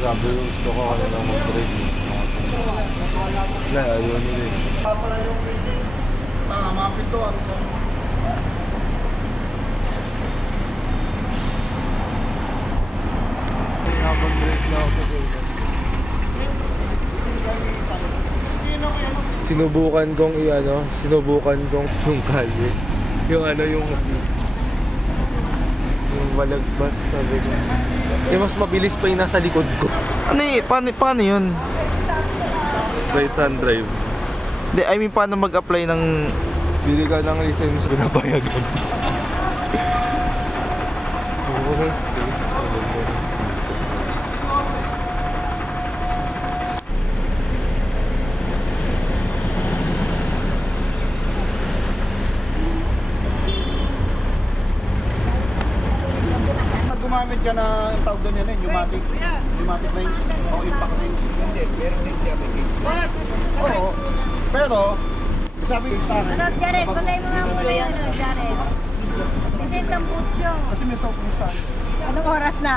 sabi ko gusto ko kanina mag-drive. Na, ayaw nila eh. Pala yung mapit to. Nakapag-drive na ako sa Gilman. Sinubukan kong yung kalye. Yung malagpas, sabi ko. Mas mabilis pa yung nasa likod ko. Ano eh? Paano yun? Right hand drive. Hindi, I mean, paano mag-apply ng... Bili ka ng license, pinapayagan. Okay. Gumamit ka na ang tawag doon yan, pneumatic range o impact range. Hindi, meron din siya may case. Oo. Pero, sabi sa akin, Ano, Jared, patay mo nga muna yan, Jared. Disentang putyo. kasi may tawag kung saan. Anong oras na?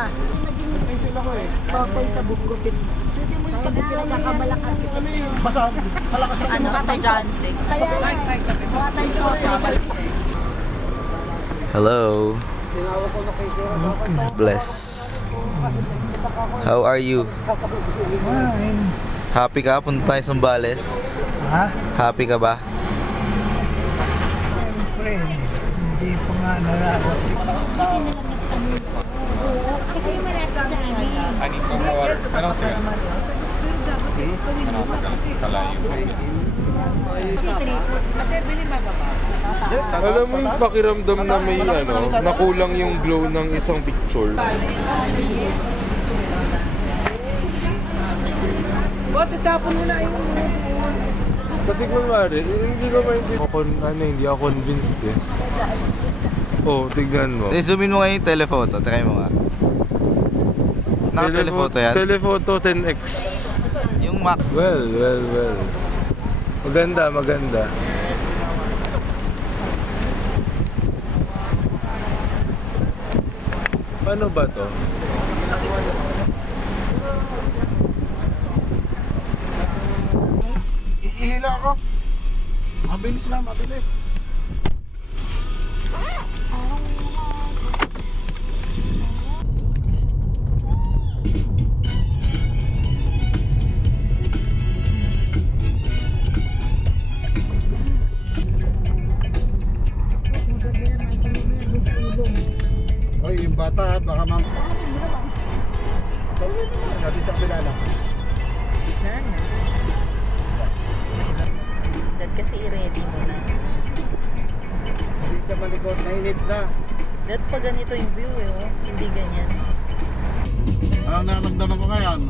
Pencil ako eh. Totoy sa bugupit. Pwede mo yung pinagkakabalakad. Ano yung basa, malakas na Ano, Ate John? Kaya, mga tayo totoy. Hello. Bless. How are you? Fine. Happy ka? Punta tayo sa Zambales. Ha? Happy ka ba? Siyempre, hindi pa nga nararating. Kasi malapit sa amin. I need no more. Ano kasi? Alam mo yung pakiramdam na may nakulang yung glow ng isang picture. Bakit tapon mo na yung... Kasi kunwari, hindi ko maintindihan. Hindi ako convinced eh. Oh, tignan mo. Zoomin mo nga yung telephoto. Try mo nga. Naka-telephoto yan? Telephoto 10x. Yung Mac. Well. Maganda. Paano ba to? Ihila ako. Mabilis na, mabilis. Oy, yung bata, baka mam... Sabi sa kilala. Nana. Dad kasi i-ready mo na. Hindi sa malikot, nainip na. Dad pa ganito yung view eh, oh. Hindi ganyan. Ang nararamdaman ko ngayon,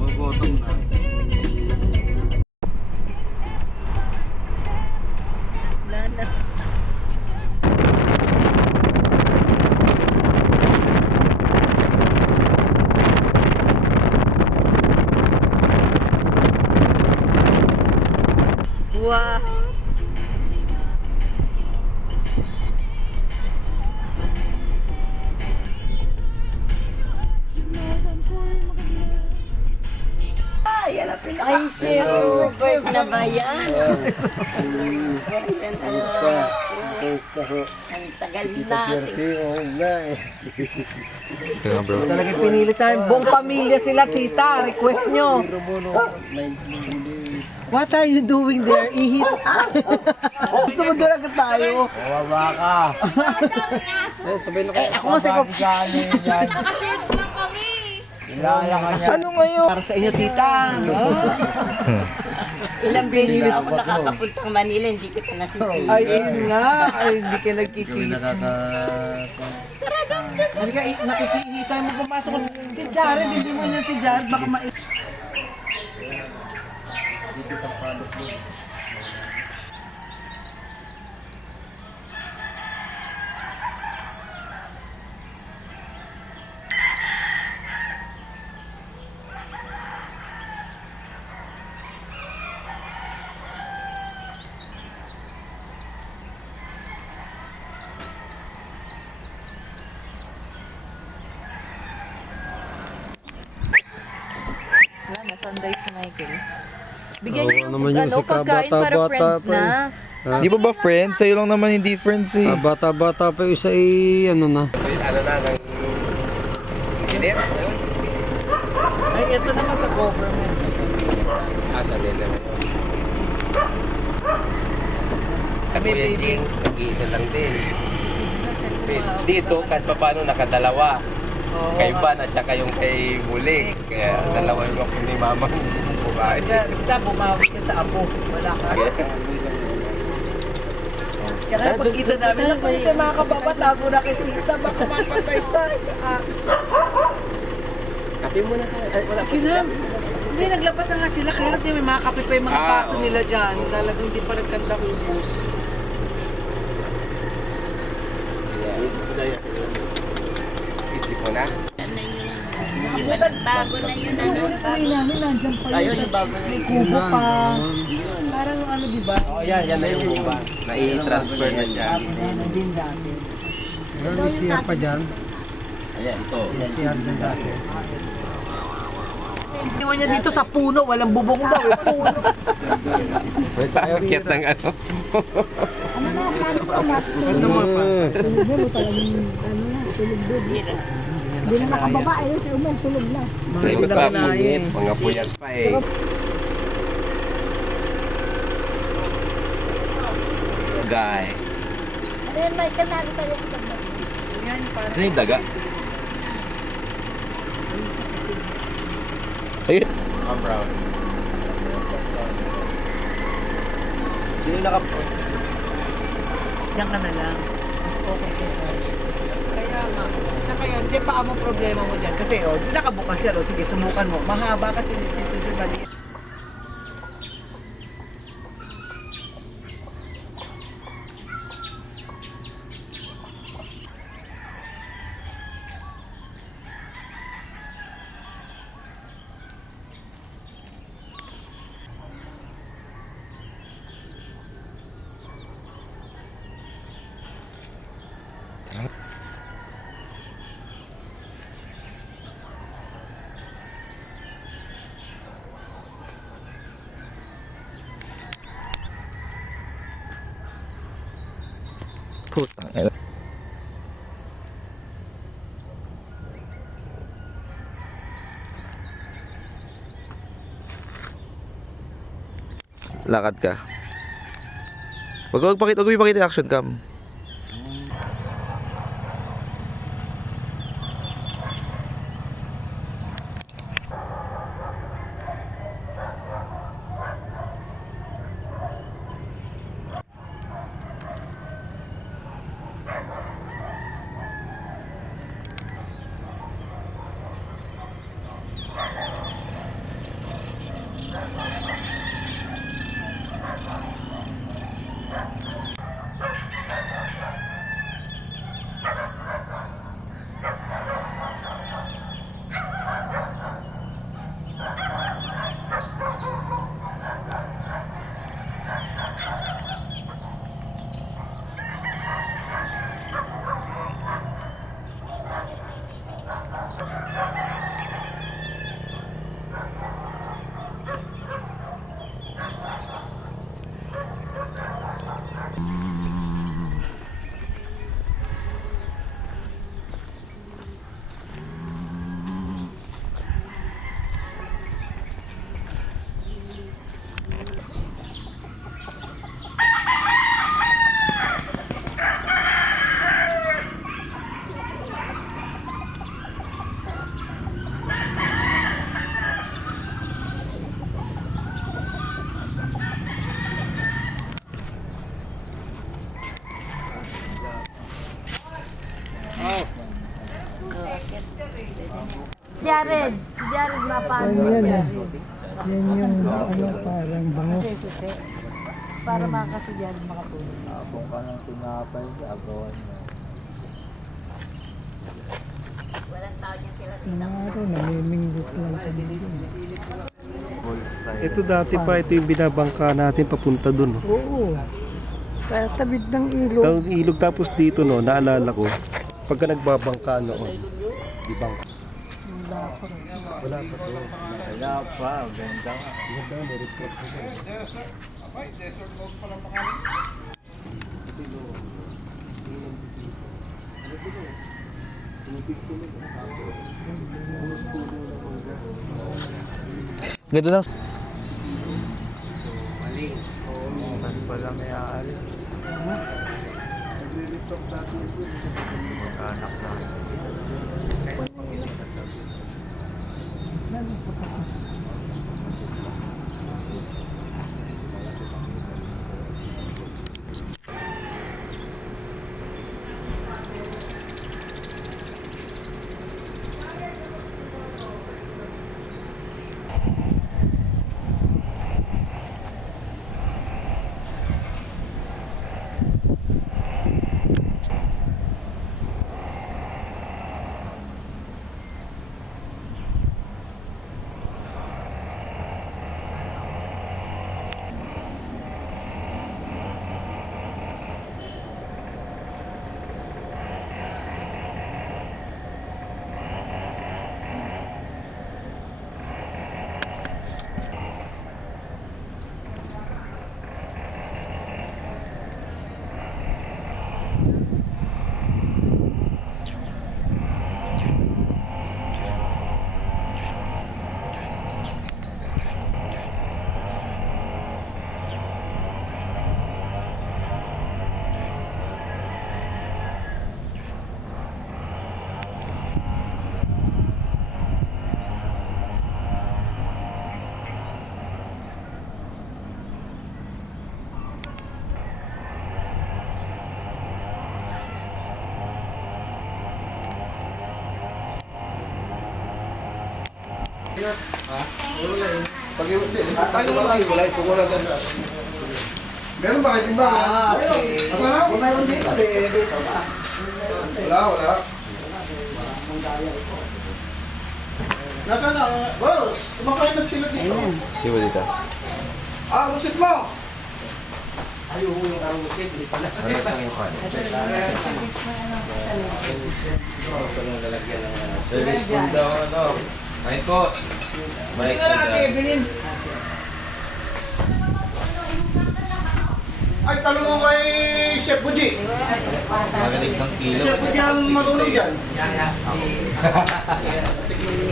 gugutom na. Nana. Wow. Ay, Robert na ba yan? Ang tagal natin. Kaya bro. Talagang pinili tayo. Buong pamilya sila, tita. Request nyo. What are you doing there? Ihit. Gusto mo doon agad tayo. Kawawa ka. Ako nga sa Naka-shirts lang kami. Ano ngayon? Para sa inyo, tita. Ilang beses na ako nakakapuntang Manila, hindi kita nasisiyo. Ay, yun nga. Ay, hindi ka nagkikita. Halika, nakikita mo pumasok. Si Jared, hindi mo yun si Jared. Baka merchandise ni Michael. Bigyan Oo, niyo yung naman yung si pagkain para kabata-bata friends pa na. Di ba ba friends? Sa'yo lang naman hindi friends eh. Bata-bata pa yung isa ano na. Ay, ito naman sa government. Kami bibing, nag-iisa lang din. Dito, kahit pa paano nakadalawa. Kay Van at saka yung kay Bulik. Kaya dalawa yung ako ni Mamang buhay. Kita, bumawi ka sa apo. Wala ka. Kaya pagkita namin, ako dito mga kababatago na kay tita, baka mapatay tayo. Kape mo na tayo. Wala pa Kinam. Hindi, naglabas na nga sila. Kaya natin may mga kape pa yung mga paso nila dyan. Talagang hindi pa nagkanda ubos. Isip mo na. Bago na yun. Ay namin, nandiyan pa Ayun, yung bago na May kubo pa. Parang ano, di ba? Oh, yan na yung bomba. Nai-transfer na siya. Din dati. Ito yung sa akin. Ayan, ito. Iwan niya dito sa puno, walang bubong daw. Puno. May tayo kit ng ano. Ano na, paano ko Hindi na makababa, ayun si Umel, tulog na. Ay, matapunit. Mga puyat pa eh. Guy. Ano yun, Michael, nalo sa'yo sa Saan yung daga? Ayun. I'm brown. Sino naka... Diyan ka na lang. Mas okay ka dyan. Kaya nga. Tsaka yun, hindi pa mo problema mo dyan. Kasi di nakabukas yan. Sige, sumukan mo. Mahaba kasi dito dyan maliit. Putang ina. Lakad ka. Huwag mo ipakita action cam. Jared. Si Jared mapano. Yan yung ano, parang bango. Susi. Para makakasi Jared makatulog. Kung ka ng tinapay, agawan mo. Walang tao niya sila. Araw, namiminggot lang kami. Ito dati pa, ito yung binabangka natin papunta dun. No? Oo. Kaya tabid ng ilog. Tawag ilog tapos dito no, naalala ko. Pagka nagbabangka noon, di bangka. Wala pa to. Wala pa, ganda nga. Ganda, na-refresh ko. Abay, desert rose pa lang pangalan. Ganda lang. Maling. Saan pala may aari? Anak na. Tayo naman lang wala ito, wala ganda. Meron ba kayo timbang? Ako na? Mayroon dito. Wala. Nasaan na? Boss, kumakain na sila dito. Siwa dito. Rusit mo! Service food daw, ano? Kain po. Balik Tingnan na kay Evelyn. Ay, tanong mo kay Chef Buji. Magaling ng kilo. Chef Buji ang matulog dyan.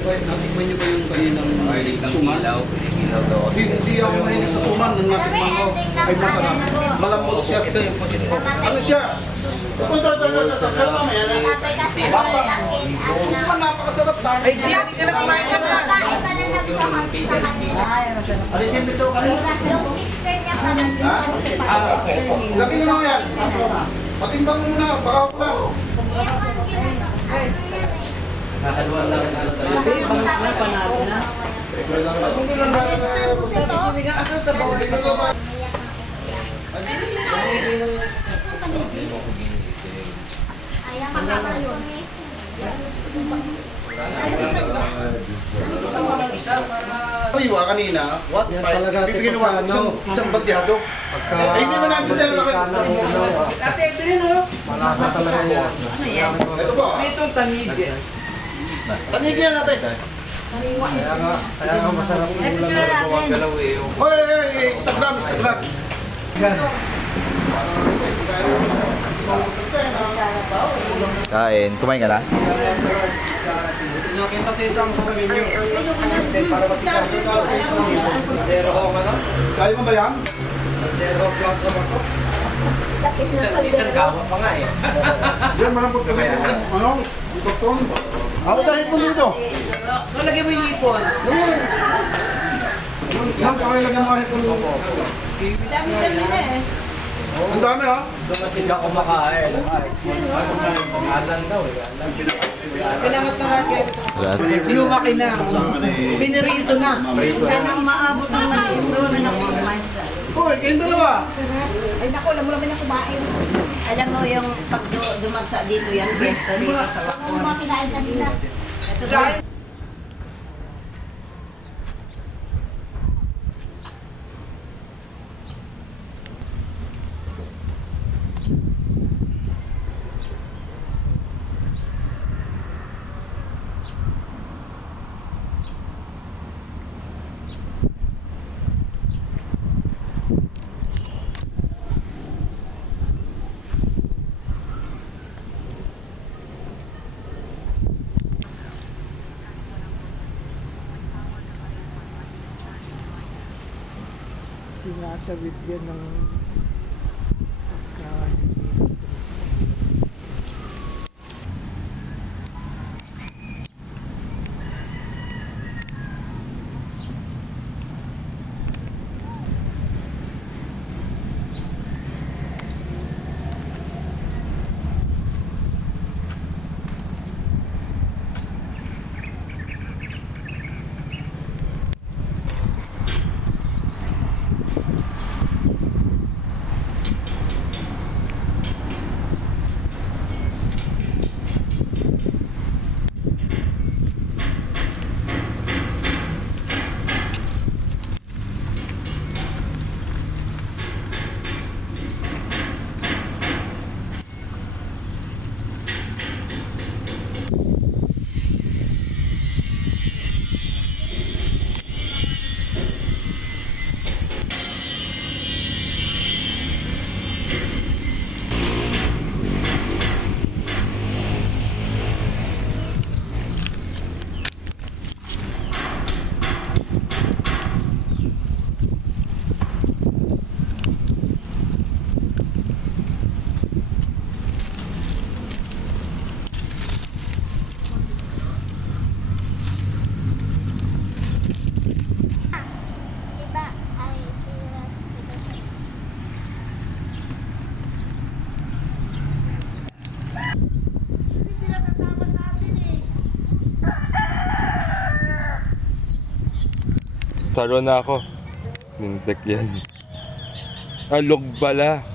Natikman niyo ba yung kaninang Magaling ng suman? kilaw. Kilaw daw. Hindi ako mahilig sa suman. Nung natikman ko, ay masarap. Malambot siya. Ito yung positive. Ano siya? Ito. Pero mamaya na. Tatay kasi Baka. malaki ang Suman, napakasarap. Dami. Ay, hindi ka na kumain ka na. babae pala nagkakot sa kanila. Ano siya ito kanina? Yung sister niya pala. Laki na lang yan. Patimbang mo muna. Baka ako lang. Nakaluwa lang ano tayo. Hindi lang ba? Hindi ka ano sa bawal. Ayaw makakalumis. Iwa kanina, what? Bibigyan mo isang bagyado. Eh, hindi mo natin dahil laki. Ate Evelyn, oh. Malasa talaga yan. Ito ba? Ito tanig. Tanigyan natin. Kaya nga masarap yung ulam na gumagalaw eh. Hoy, Instagram. Kain. Kumain ka na? Tinakita dito ang sarap ninyo. Dero ko ka na? Kaya mo ba yan? Dero vlog sa bato. Isang kawa pa nga eh. Yan, malambot ka rin. Ano? Ipagton. Ako dahil mo dito. Lagyan mo yung ipon. Yan, kakilagyan mo rin dito. Dami-dami na eh. Ang dami ha? Doon kasi hindi ako makain. Alan daw eh. Pinangat na lahat kayo. Wala. Lumaki na. Binirito na. Ganang maabot ng malito na Hoy, kayong dalawa. Ay naku, alam mo naman yung kumain. Alam mo yung pag dumagsa dito yan, best rin sa wakon. Ano mga kinain kanina? Ito ba? nasa bigyan ng Saro na ako. Nintek yan. Alog pala.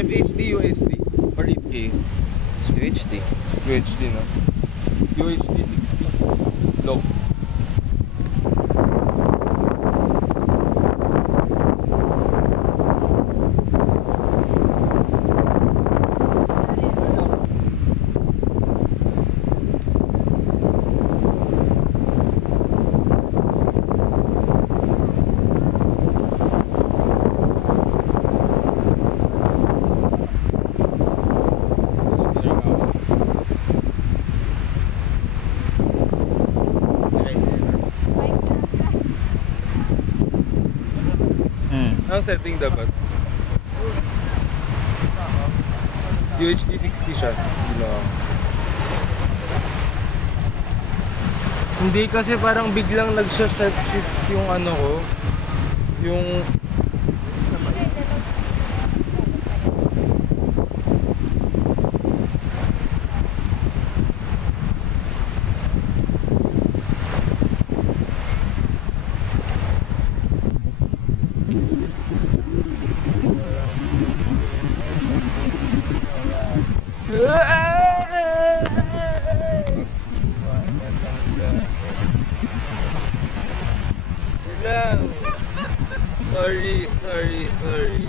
FHD, UHD, or 8K? UHD. UHD na. UHD 60. Low. Ang setting dapat? UHD 60 siya. Hindi kasi parang biglang nag-shift yung ano ko. Yung Sorry.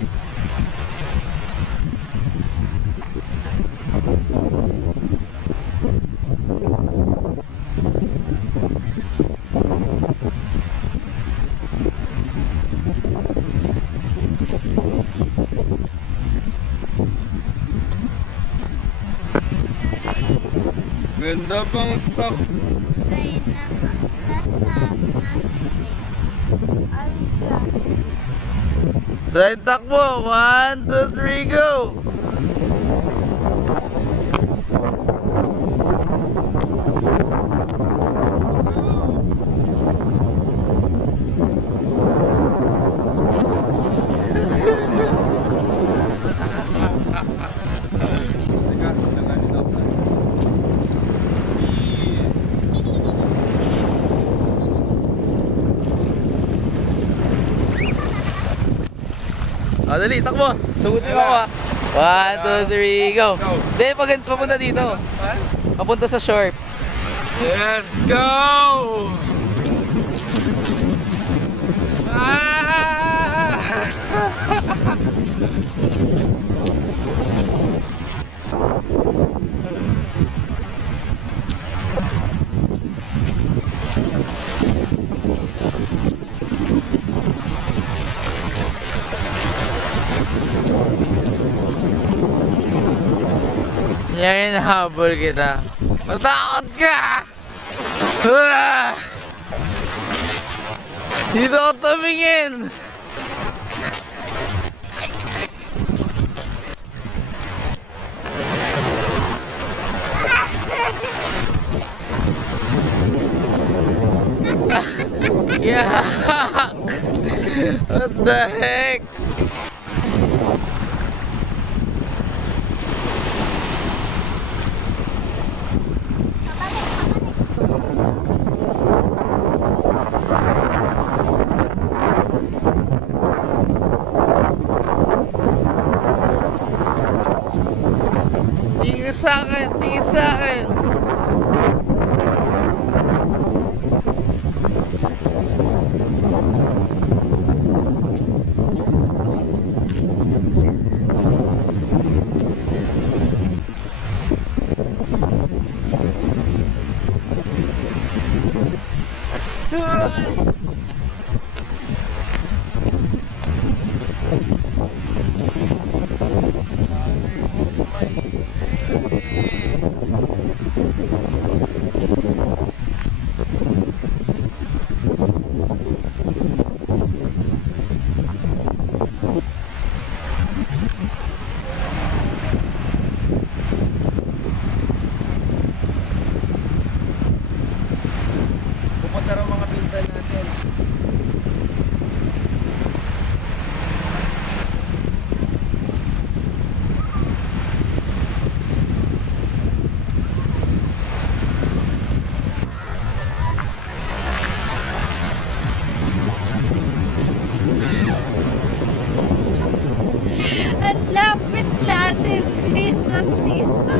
Ganda pang stock. Sa takbo, 1, 2, 3, go! Dali, takbo. Sugutin mo ako ah. 1, 2, 3, go. Hindi, papunta dito. Papunta sa shore. Let's go! Yan, nahabol kita. Matakot ka! Dito ako tumingin! Yak! What the heck? Tingin sa akin! Tingin sa akin! Pupunta raw mga pinsan natin. Ang lapit natin sa isa't isa.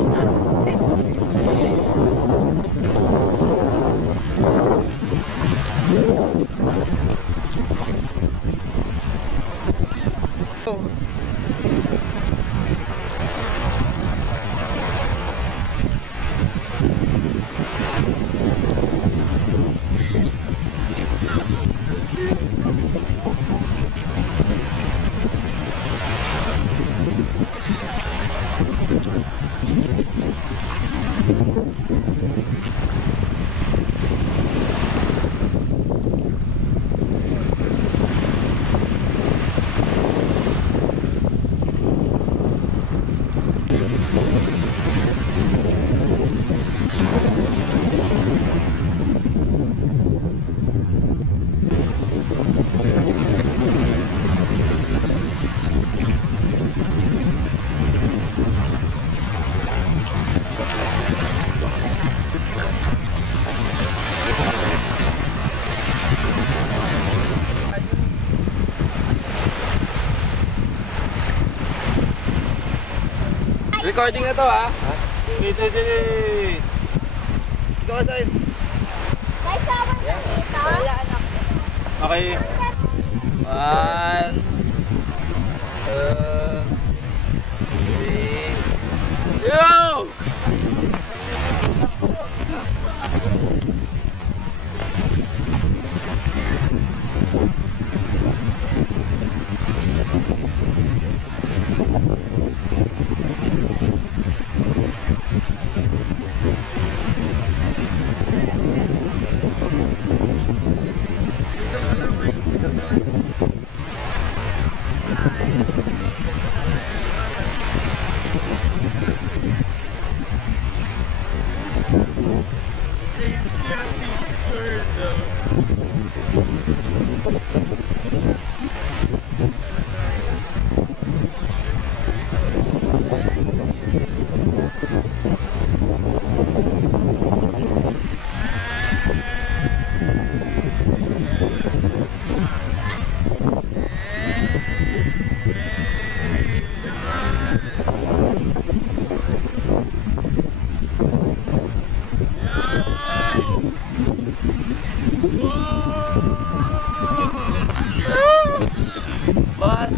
Recording na to ha. Dito. Ikaw sa'yo. May sabang ka dito? Wala anak. Okay. 1, 2, 3. Yo!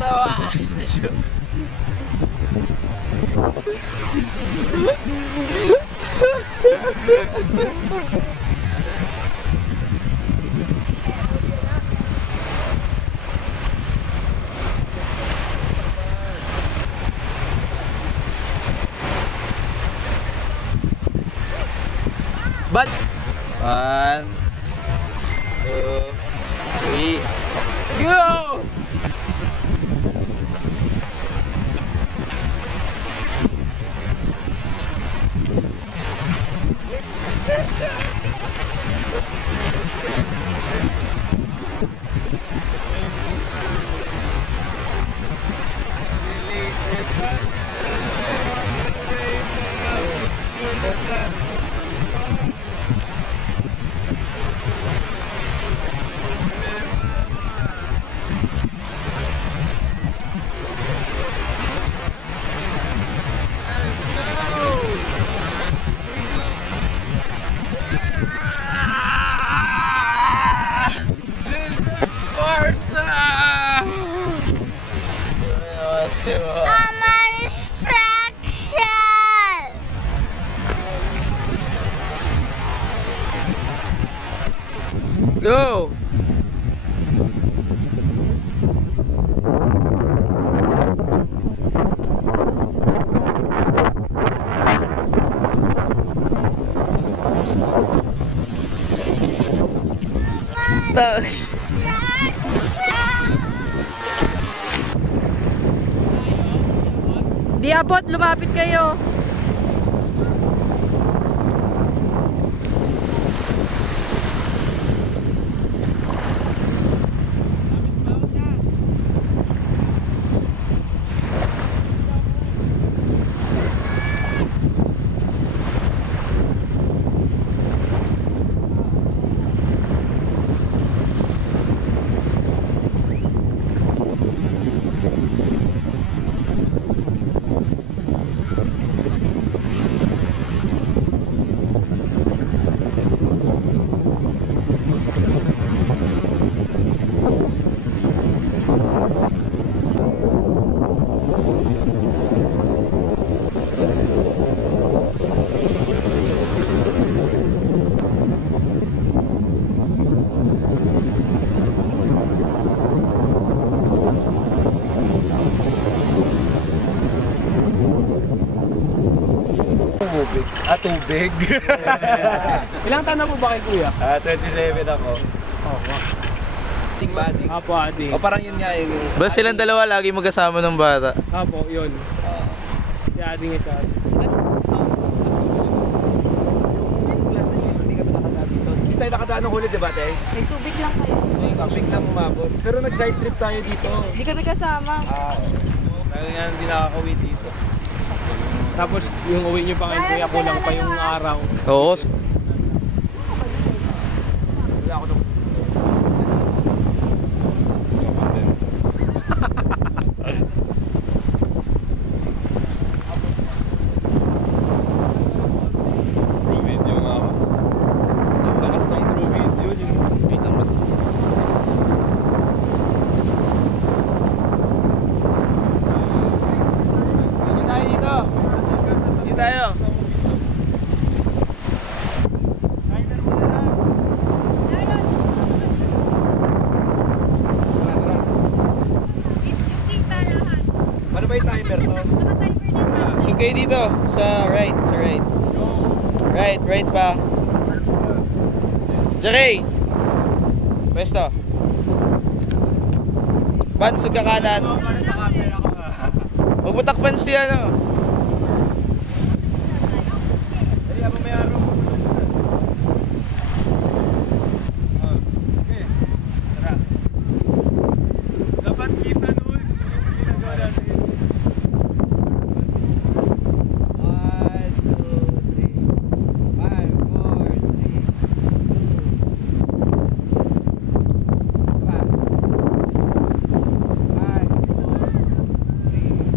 tawa. But 1, 2, 3, go! I'm a distraction. Go! Di abot, lumapit kayo. Tubig. Ilang taon na po ba kay kuya? 27 ako. Oo. Ating bading. Apo, ading. O parang yun nga yung... Ba silang dalawa lagi magkasama ng bata? Apo, yun. Si ading ito. Hindi tayo nakadaan ng huli, diba, te? May subik lang kayo. Sabik lang umabot. Pero nag-side trip tayo dito. Hindi kami kasama. Kaya nga hindi nakakauwi dito. Tapos yung uwi nyo pa ngayon kuya, kulang pa yung araw. Oo. Wala ako nung... Pro video nga ako. Ang lakas ng pro video. Dito tayo. Ano ba yung timer to? So kayo dito, sa right, sa right. Right pa. Jare! Pwesto. Bansog ka kanan. Huwag mo takpan siya, ano. Dali, abang may araw. Okay. Tara. Dapat kita nun. Ginagawa natin. 1, 2, 3. 5, 4, 3, 2. 5, 4, 3.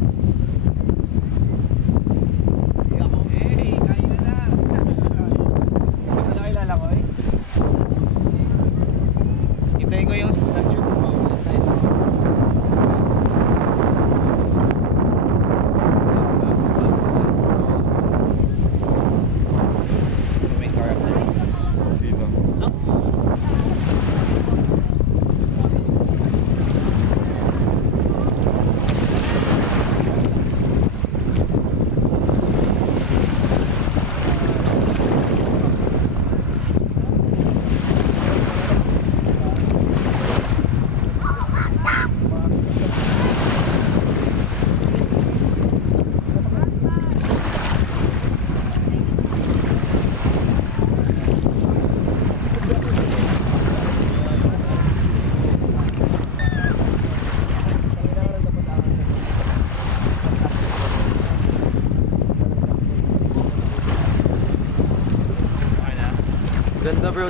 Ganda bro.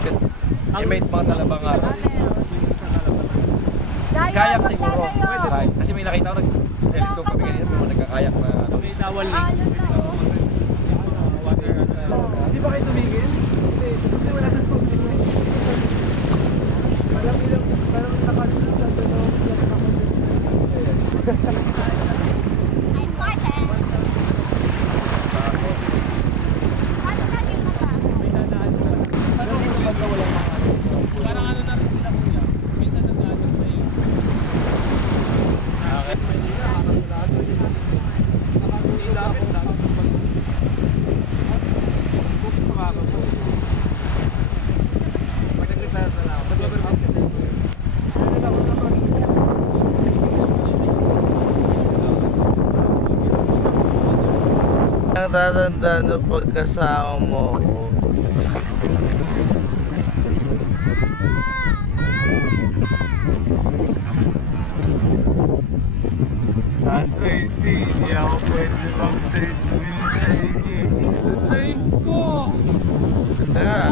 I-made mga talabang nga. Kayak siguro. Pwede tayo. Kasi may nakita ko nag-telescope kami kanina. May mga nagkakayak na turista. Di ba kayo tumigil? Hindi. Kasi wala sa scope. Parang nakalit sa doon. Parang ano na rin sila kuya. Minsan nag-aagos na yun. Natatandaan ng pagkasama mo. Kaso hindi ako pwede mag-treadmill sa inyo. Drive ko! Teka.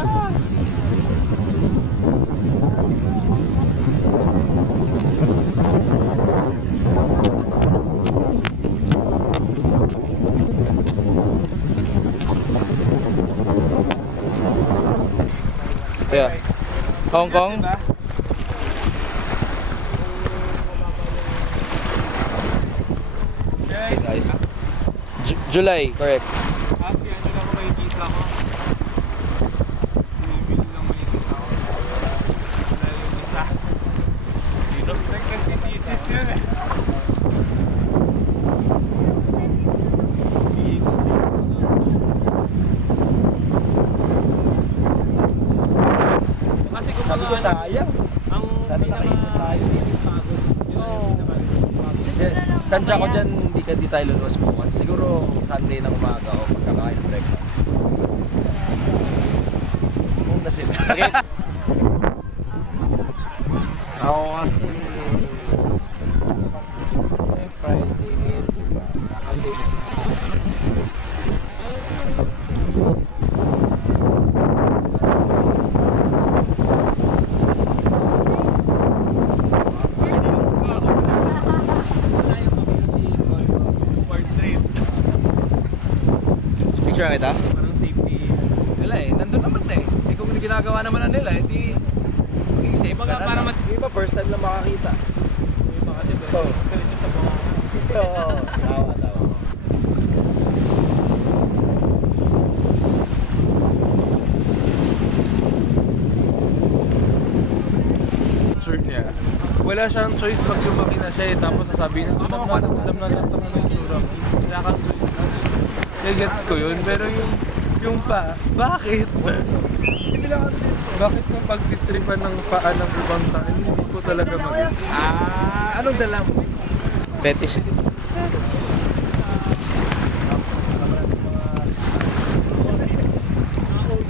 Yeah. Hong Kong? Okay, nice. July, correct. Happy, ano lang ako makikita ko. Binibil lang makikita ko. Wala yung isa. Sino? Nagkagitisis yun eh. Kasi kung Sabi ko mga sayang. ang Sana nakaikot tayo. pagod. Tansya ko dyan, hindi tayo luluwas bukas. Siguro Sunday ng umaga o pagkakain ng breakfast. Muna sila. Okay. Ako kasi Friday. Picture kita? Parang safety. Wala eh, nandun naman na eh. Eh kung ginagawa naman na nila, hindi maging safe Baga, ka na. para Yung iba first time lang makakita. May mga diba? Oo. Diretso sa bawah. Oo, tawa. Shirt niya. Wala siyang choice pag lumaki na siya eh. Tapos sasabihin niya, alam na lang ng itsura. Wala kang choice na. Kaya gets ko yun. Pero yung pa, bakit? Bakit mo pagtitripan ng paa ng ibang tao? Hindi ko talaga mag-gets. Anong dala mo? Fetish.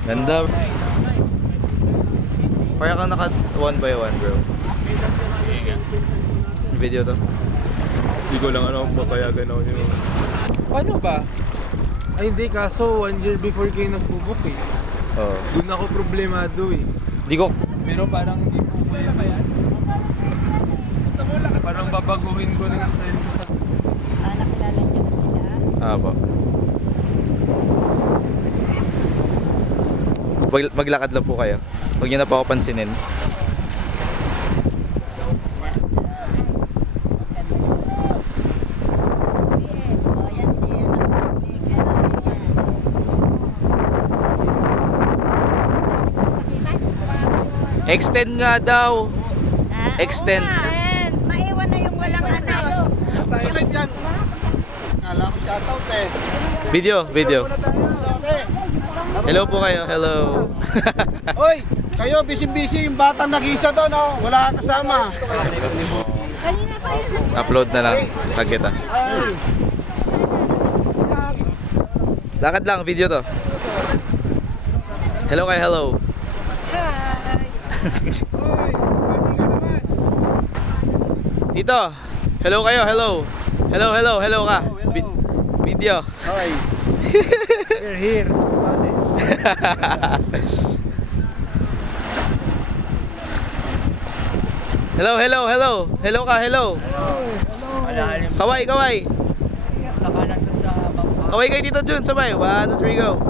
Ganda. Parang kang naka 1 by 1 bro. Video to. Hindi ko lang ano kung papayagan ako yung... Paano ba? Ay hindi, kaso 1 year before kayo nagbubook eh. Oo. Doon ako problemado eh. Di ko. Pero parang hindi ko kaya pa yan. Parang babaguhin ko rin yung style ko sa... Nakilala niyo na sila? Ah, po. Maglakad lang po kayo. Huwag niyo na po ako pansinin. O, yan si Extend nga daw. Extend. Maiwan na yung walang ano. Live yan. Kala ko shoutout eh. Video. Hello po kayo. Hello. Hoy, kayo busy-busy yung batang nag-isa doon, oh. Wala kang kasama. Kanina pa yun. Upload na lang. Tag kita. Lakad lang, video to. Hello kayo, hello. Tito, hello kayo, hello. Hello ka. Video. Hoy. We're here. Hello, hello, hello. Hello ka, hello. Kaway, kaway. Kaway kayo dito, Jun. Sabay. 1, 2, 3, go.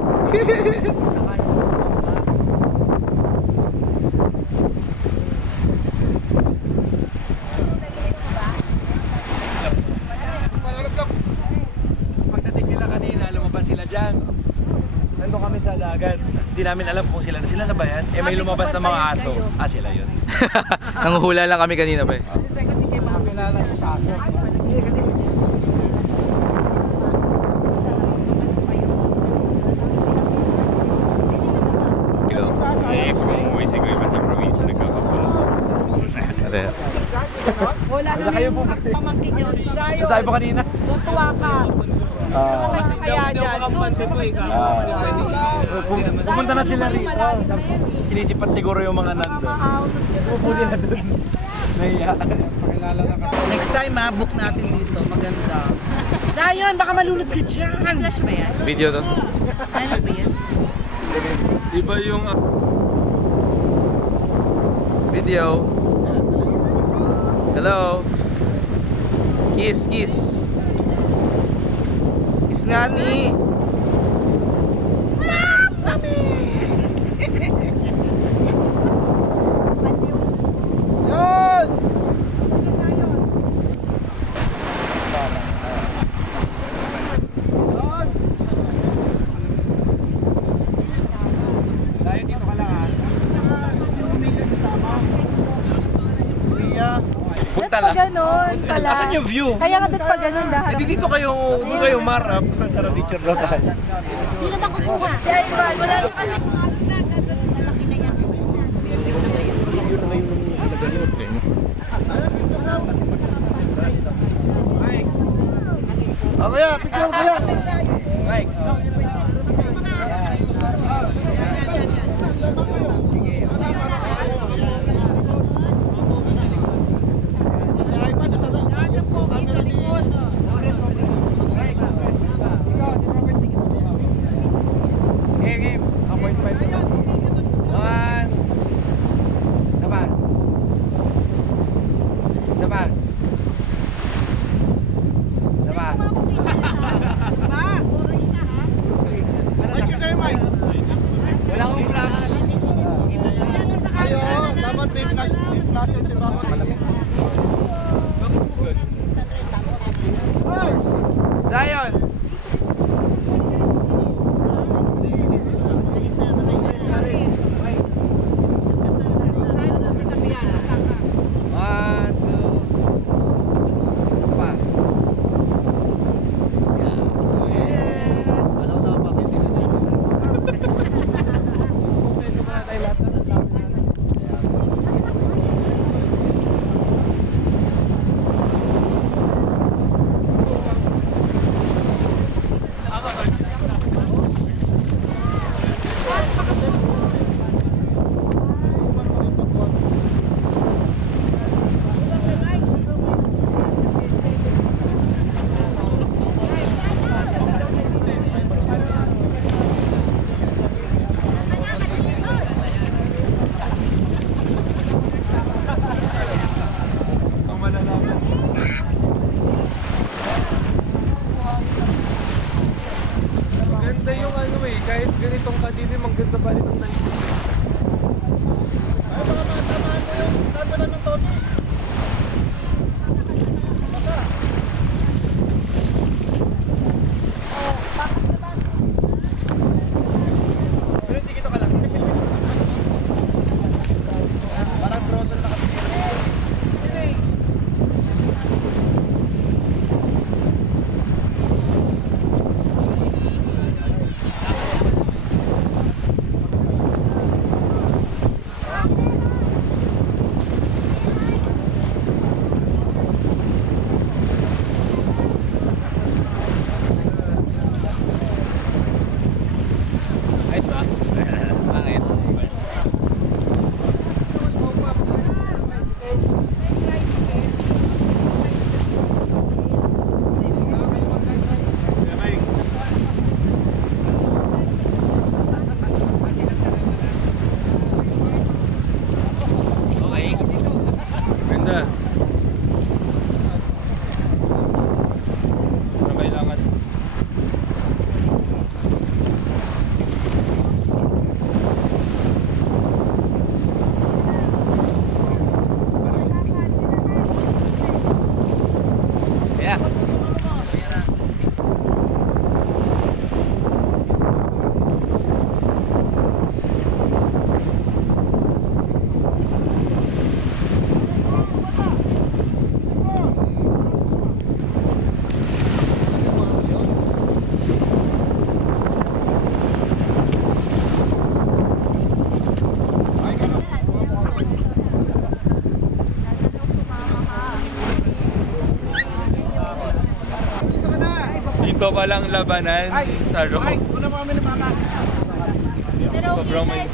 Pagdating nila kanina, lumabas sila dyan. Nandun kami sa dagat. Tapos di namin alam kung sila na ba yan. Eh may lumabas na mga aso. Ah, sila yun. Nanguhula lang kami kanina pa eh. Eh, pag umuwi si Kuya sa probinsya, nagkakapulo. Ate. Wala na kayo po. Pamangkin yun. Zayon. Sabi mo kanina? Tutuwa ka. Kaya dyan. Pumunta na sila rito. Sinisipat siguro yung mga nandun. Upo sila dun. Nahiya. Pakilala na kasi. Next time book natin dito. Maganda. Zayon, baka malunod ka dyan. Flash ba yan? Video to. Ano ba yan? Iba yung... Video. Hello. Kiss, kiss. Kiss nga ni. Punta Pag lang. ganun pala. Asan yung view? Kaya nga doon pag ganun dahan. Eh, di dito kayo, doon kayo marap. Tara, picture daw tayo. Hindi naman kukuha. Kaya Ivan, wala na kasi. Ah, kuya, picture kuya. Game, game. 1.5. One. Sabar. Sabar. Sabar. Mike, sa'yo, Mike. Wala akong flash. Ayo, dapat may flash yun si Bako. Zion. One, two. Sabar. Dito pa lang labanan sa road. Una mo kami ng mama. Sobrang may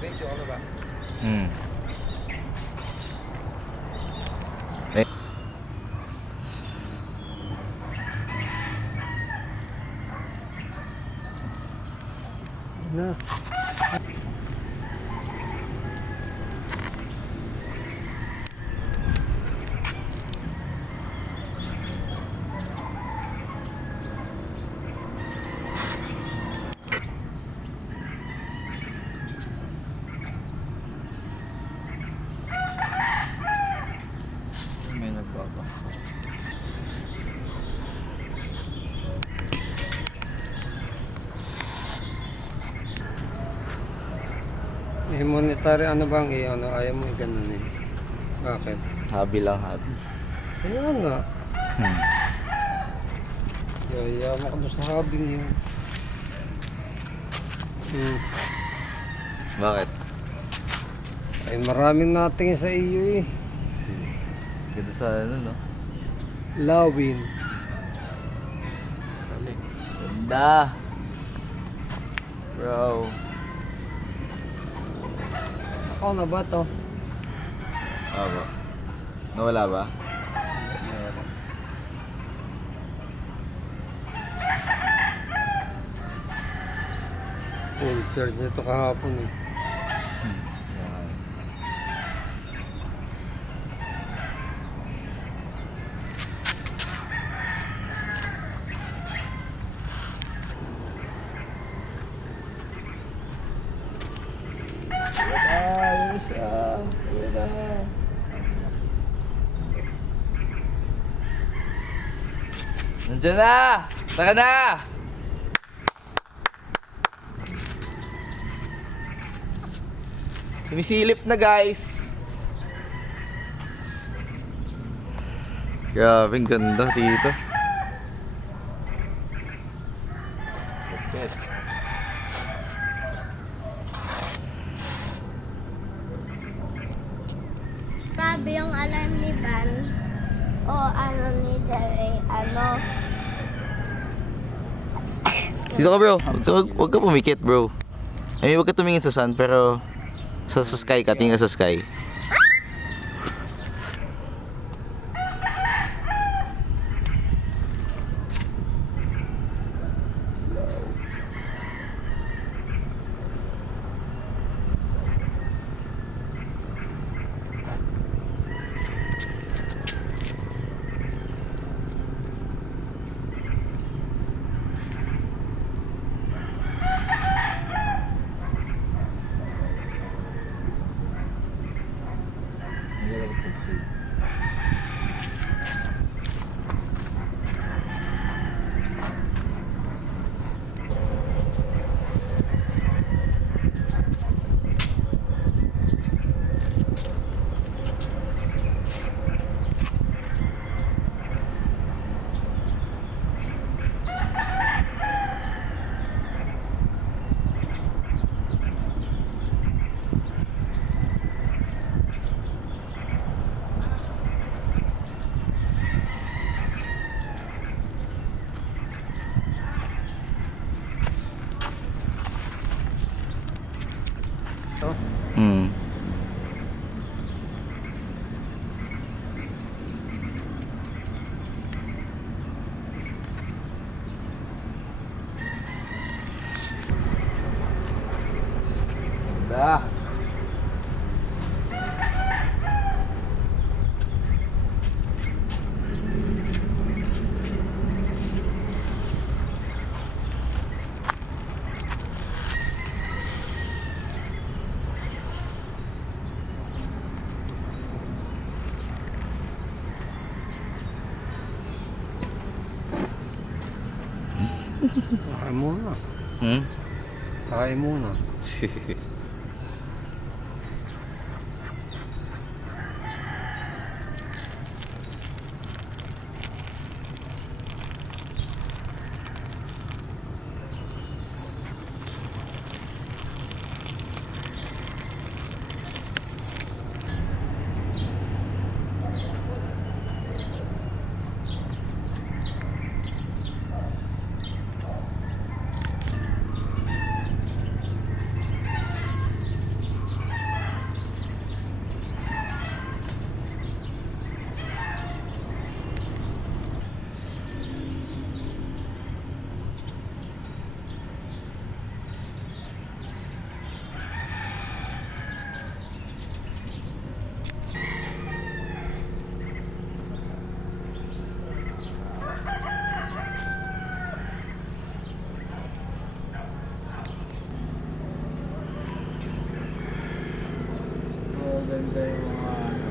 Video ano ba? Hmm. Eh. Na. May nagbaba. May monetary ano bang ayaw mo i-ganunin. Bakit? Hobby lang, hobby. Kaya nga. Hmm. Yayaman ka doon sa hobby niyo. Bakit? Ay maraming natingin sa iyo eh. Ganda sa ano, no? Lawin. Ganda. Bro. Ako na ba to? Aba. Nawala ba? Full charge nito kahapon eh. Nandiyan na! Taka na! Sumisilip na, guys. Grabe, ang ganda dito. Grabe yung alarm ni Van. O ano ni Dere, ano. Dito ka, bro. Huwag ka pumikit, bro. I mean, huwag ka tumingin sa sun, pero sa sky ka, tingin ka sa sky. Hmm. Dah. Kain muna. Hmm? Kain muna. Maganda yung mga ano.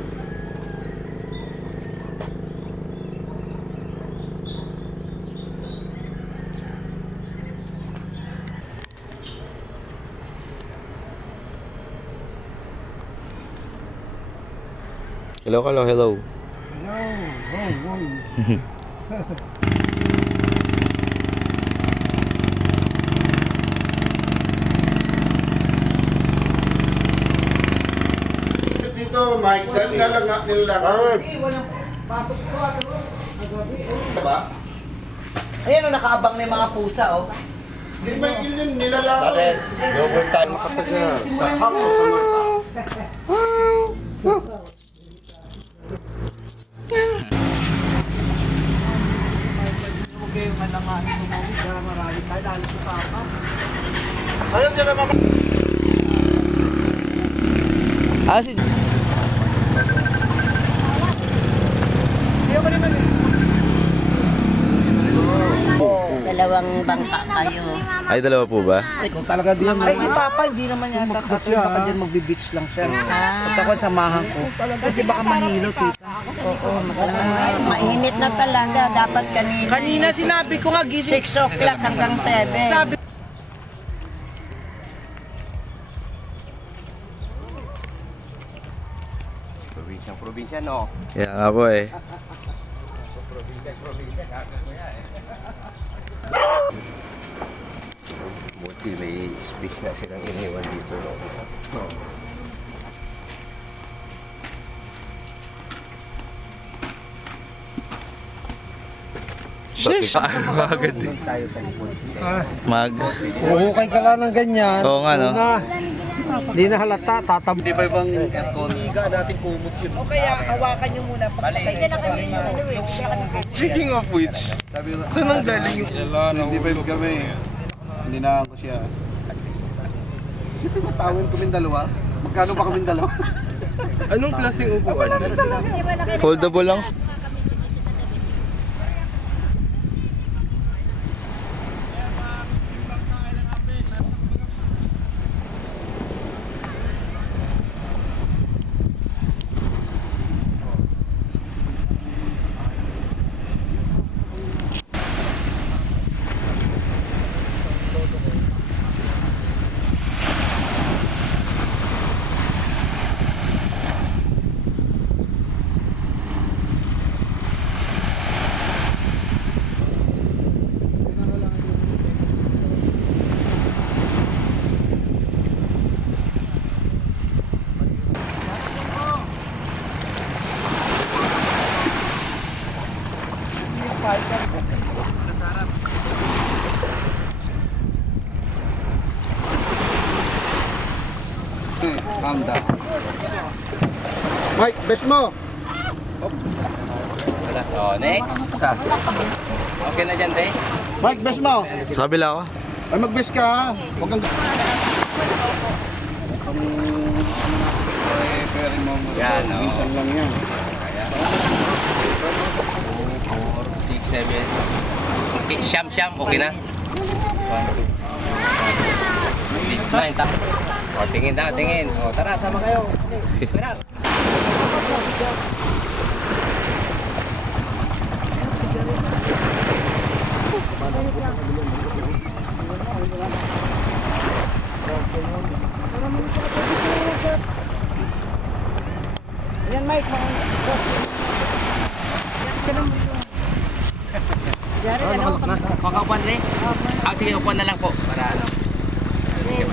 Hello, hello, hello. Dito, Mike, dahil nalangak nila. Diba? Ayan o, nakaabang na yung mga pusa oh. Hindi ba yun nilalako? Bakit? Overtime kapag na. Sakto sa mata. Huwag kayong malanganin mo mga para marami tayo, lalo si Papa. Ayun dyan naman. Ah, si... Dalawang bangka kayo. Ay, dalawa po ba? Ay, si Papa, hindi naman yata tatay. Baka dyan magbe-beach lang siya. Punta ko samahan ko. Kasi baka mahilo, tita. Oo, mainit na talaga. Dapat kanina. Kanina sinabi ko nga, gising. 6 o'clock hanggang 7. Sabi Probinsya, no? Kaya nga po eh. Buti may space na silang iniwan dito, no? Sheesh! Paano ka agad eh? Mag... Uhukay ka lang ng ganyan. Oo nga, no? Hindi na halata, tatab. Di ba ibang aircon? Higa natin kumot yun. o kaya hawakan niyo muna pagkakay. Speaking of which, saan ang galing yung... Hindi ba yung kami? Hininahan ko siya. Siyempre matawin kaming dalawa. Magkano ba kaming dalawa? Anong klaseng upuan? Foldable lang. Calm down. Mike, best mo! Oh, next. Okay na dyan, Tay? Mike, best mo! Sa kabila ko. Ay, mag-best ka ha! Huwag kang... Pwede mo Yan, oh. minsan lang yan. 4, 6, 7. Okay, siyam, okay na? 1, 2, 9, tap. O, tingin na, tingin. O, tara, sama kayo. Tara. Yan, Mike. Kakaupuan rin? Ah, sige, upuan na lang po. Para ano.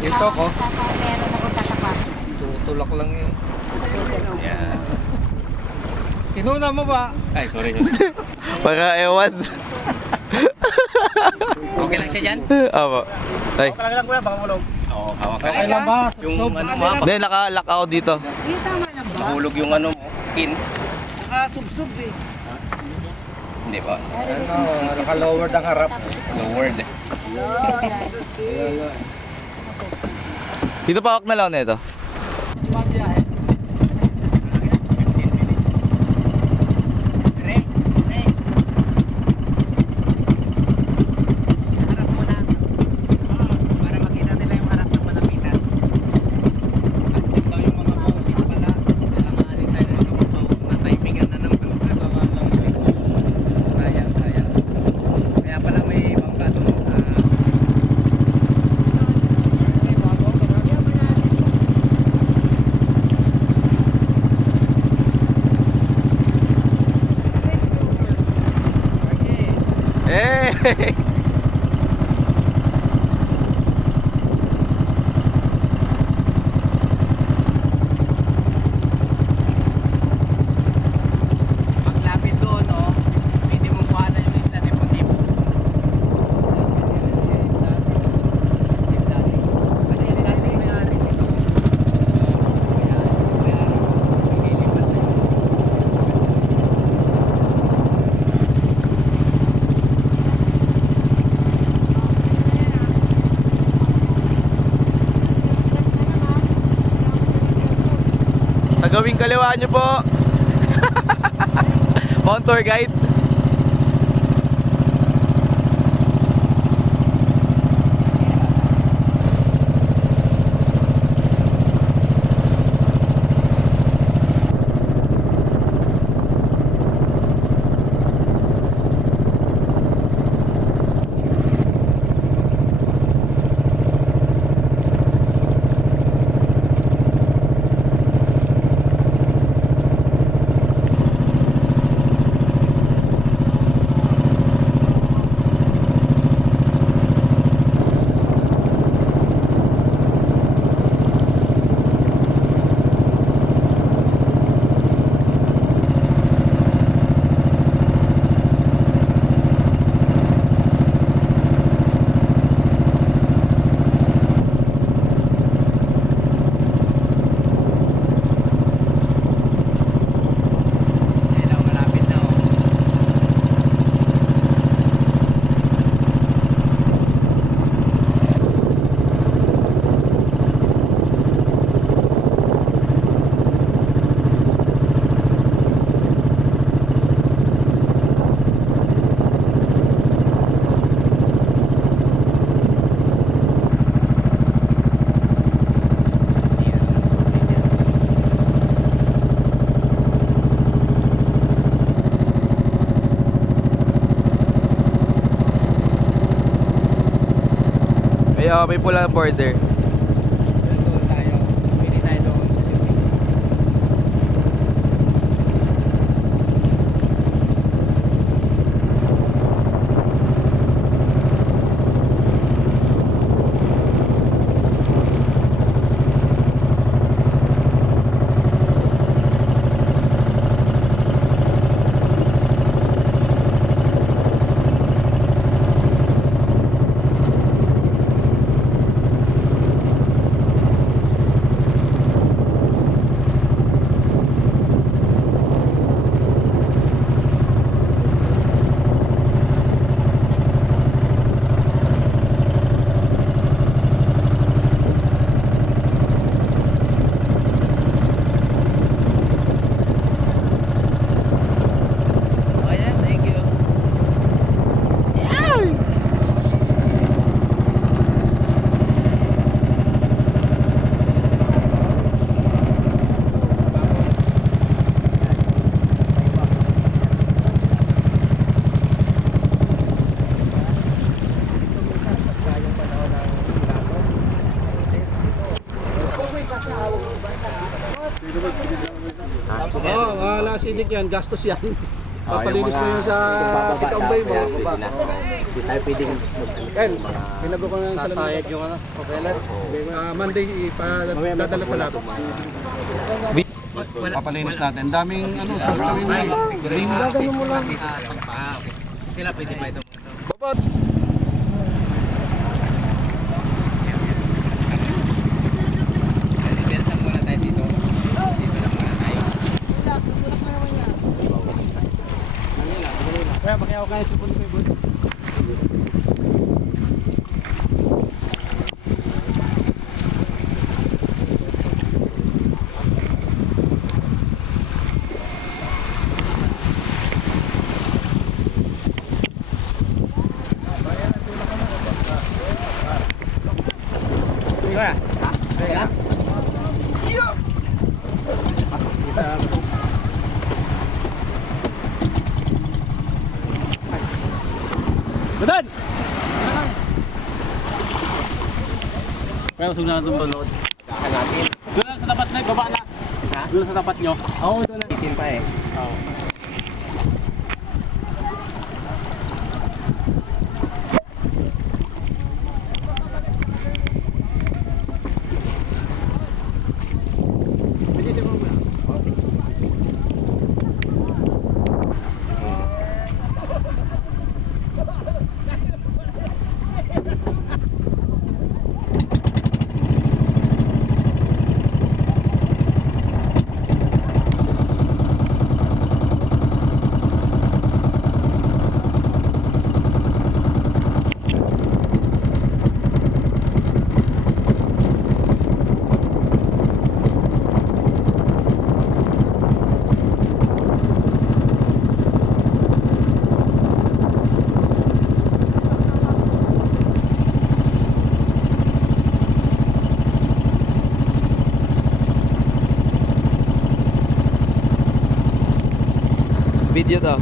Ito ko. Meron ako tatapasin. Tutulak lang yun. Yan. Kinuna mo ba? Ay, sorry. Para ewan. Okay lang siya dyan? Apo. Ay. Palagi lang kuya, baka mulog. Oo, hawak ka. Okay lang ba? Yung ano mo, Hindi, naka-lock ako dito. mahulog yung ano mo, pin. Nakasubsub eh. Hindi ba? Naka-lowered ang harap. Lowered. Dito pa ako na lang nito. Para makita nila yung harap ng malapitan. At ito yung mga boses pala. Paglapit doon, oh, pwede mong kuhanan yung isla de Pontivo. Kasi yung dati may-ari nito. May-ari. Nililipat na yun. Sa gawing kaliwa nyo po. Mount tour guide. May pulang border. Doon tayo. Pili tayo doon. Oo, wala sinik yan, gastos yan. Papalinis mo yun sa pitaumbay mo. Hindi tayo pwedeng Ken, pinago ko ng salamin. sasayad yung ano, propeller. Monday, ipadadala sa laptop. Papalinis natin. Daming ano, sasabihin mo. Green. Gagano mo lang. Sila pwede pa ito. Bobot! Saan muna tayo dito? Dito lang muna tayo. Kaya pakiyaw kayo sa puno ko yung Badan! Kaya usog na doon tunod. Kaka natin. Doon lang sa tapat na, baba na. Ha? Doon lang sa tapat nyo. Oo, doon lang. Itin pa eh. Oo. Video to.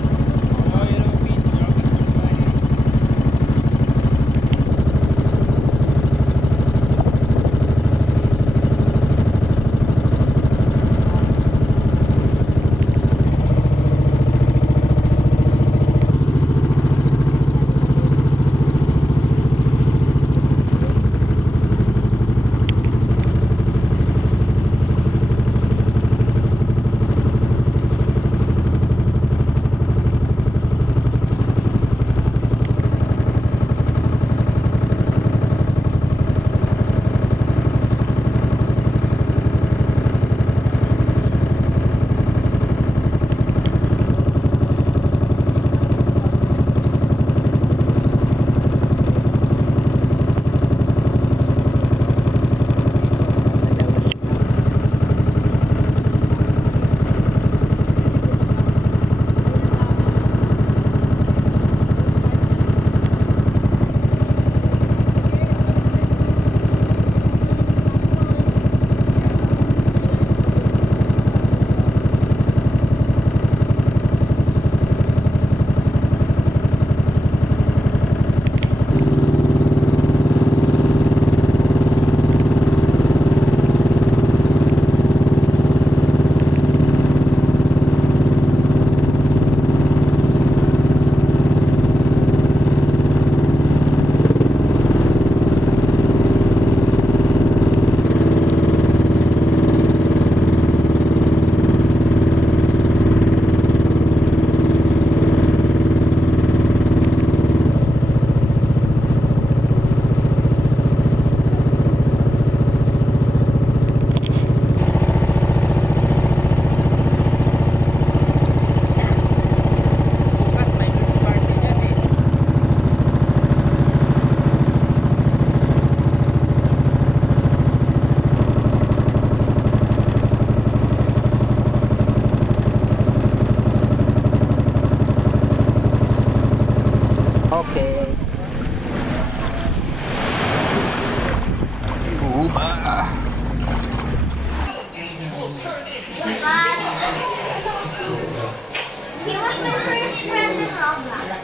He was my first friend in Roblox.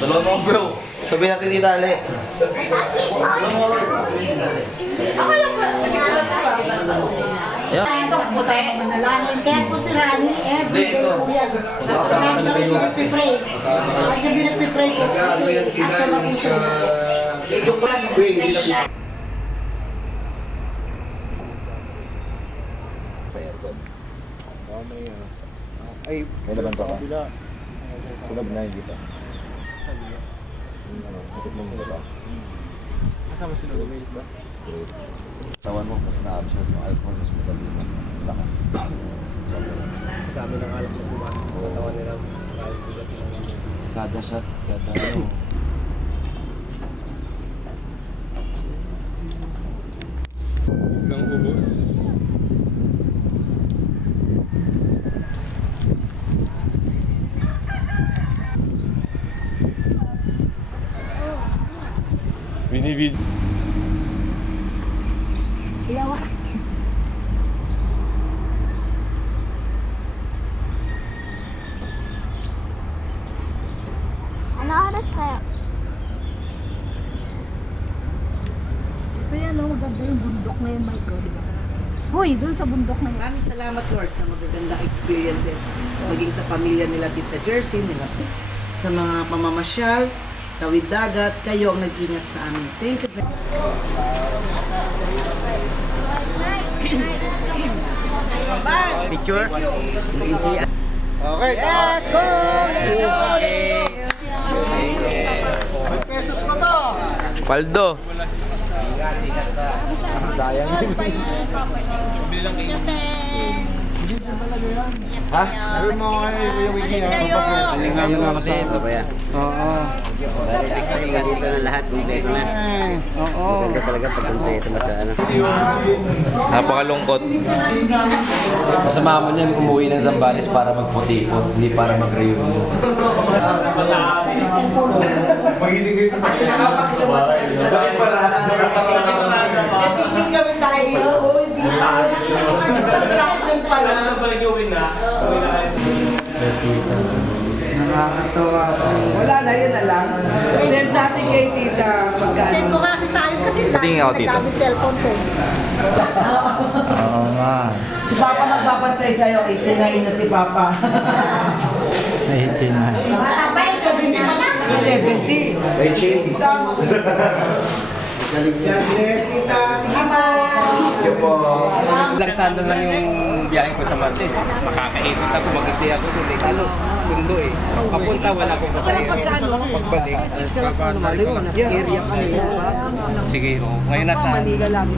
Tulungan mo bro. Sabihin natin dito Ali. Yeah. Kaya po si Rani, everyday po yan. Kaya gabi nagpipray. Kaya gabi nagpipray ko. Hasta maging siya. Ay, may laban pa ka? Sulab na yung dito. Ikot mo mo ba? Kasama sila gumawa ba? Tawan mo, mas na-absorb yung alcohol, mas madali mo. Lakas. Sa dami ng alak na pumasok sa katawan nila. Kahit bigat ng Kada shot, kada ano. ng ubos. Binibid. Ano oras kaya? Ito yan, oh, maganda yung bundok na yun, Michael. Hoy, doon sa bundok na yun. Maraming salamat Lord sa magagandang experiences. Maging sa pamilya nila Tita Jersey, nila sa mga pamamasyal, tawid dagat, kayo ang nag-ingat sa amin. Thank you very much. Picture? Okay, Let's go! pesos pa to! Paldo. Ha? Sabi mo kay Kuya Wiki ha? Yung nga kasi ito ba yan? Oo. Dito na lahat, kompleto na. Oo. Maganda talaga pag kompleto na sa ano. Napakalungkot. Masama mo niyan umuwi ng Zambales para magputipot, hindi para mag-reunion. Magising kayo sa sakit. Picture kami tayo. Oh, hindi. Construction pala. sa paligawin na. Nakakatawa. Wala na, yun na lang. Send natin kay tita. Send ko nga kasi sa akin kasi Patingin ako, tita. nagamit cellphone ko. Oo nga. Si Papa magbabantay sa'yo. 89 na si Papa. Bata pa yung 70 pa lang. 70. God bless, tita. Sige pa. Yun po. Laksando lang yung biyahe ko sa Marte. Makakaikot ako, mag-stay ako doon. Lalo, sundo eh. Papunta, wala akong kasaya. Pagbalik. Area pa nila. Sige, ngayon na tayo. Manila lagi.